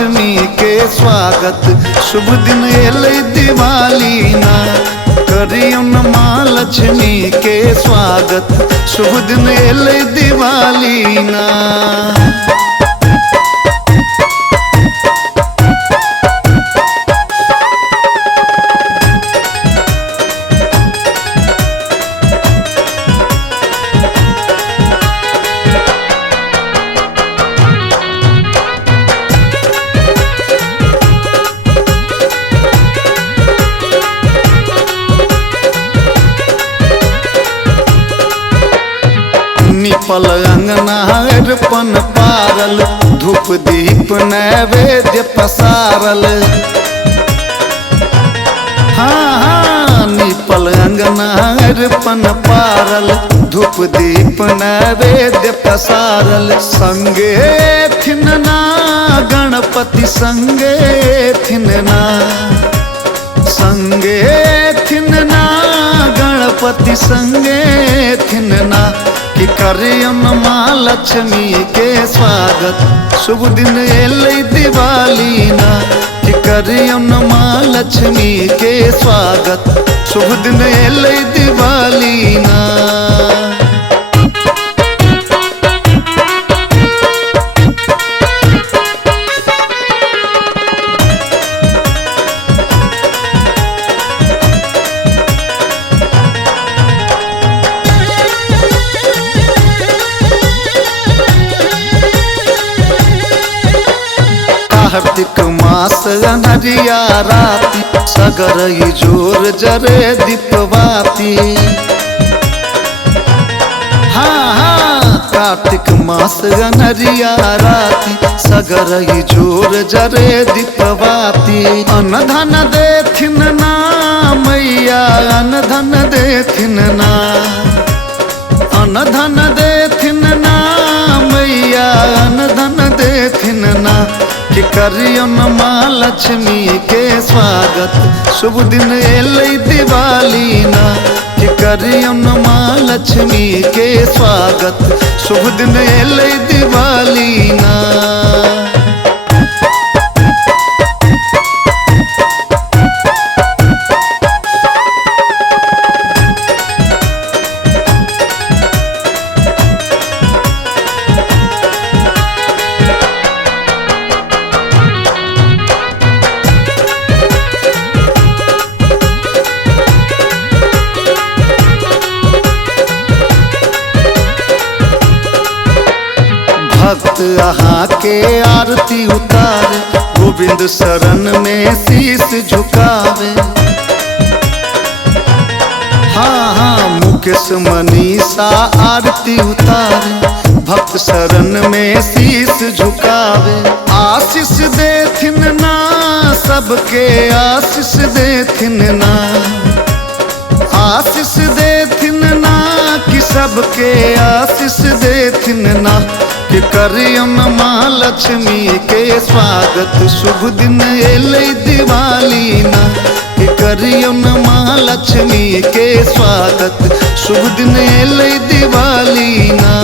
लक्ष्मी के स्वागत, शुभ दिन एलै दिवाली ना। करियो न माँ लक्ष्मी के स्वागत, शुभ दिन एलै दिवाली ना। निपल अंगना अर्पण पारल, धूप दीप नैवेद्य पसारल। हाँ निपल अंगना अर्पण पारल, धूप दीप नैवेद्य पसारल। संगे थिनना गणपति संगे थिनना, संगे थिनना गणपति संगे थिनना। कि करियो न माँ लक्ष्मी के स्वागत, शुभ दिन एलै दिवाली ना। कि करियो न माँ लक्ष्मी के स्वागत, शुभ दिन एलै दिवाली ना। कार्तिक मास अनहरिया राती, सगर जोर जरे दीपवाती। हाँ कार्तिक मास अनहरिया राती, सगर जोर जरे दीपवाती। अन्न धन देथिन ना मैया, अन्न धन देथिन ना, अन्न धन देथिन ना मैया, अन्न धन देथिन ना। कि करियो न माँ लक्ष्मी के स्वागत, शुभ दिन एलै दिवाली ना। कि करियो न माँ लक्ष्मी के स्वागत, शुभ दिन एलै दिवाली ना। भक्त अहाँ के आरती उतारे, गोविंद शरण में शीश झुकावे। हाँ मुकेश मनीषा आरती उतारे, भक्त शरण में शीश झुकावे। आशीष देथिन ना सबके, आशीष देथिन ना, आशीष देथिन ना। कि सबके आशीष देथिन ना। कि करियो न माँ लक्ष्मी के स्वागत, शुभ दिन एलै दिवाली ना। कि करियो न माँ लक्ष्मी के स्वागत, शुभ दिन एलै दिवाली ना।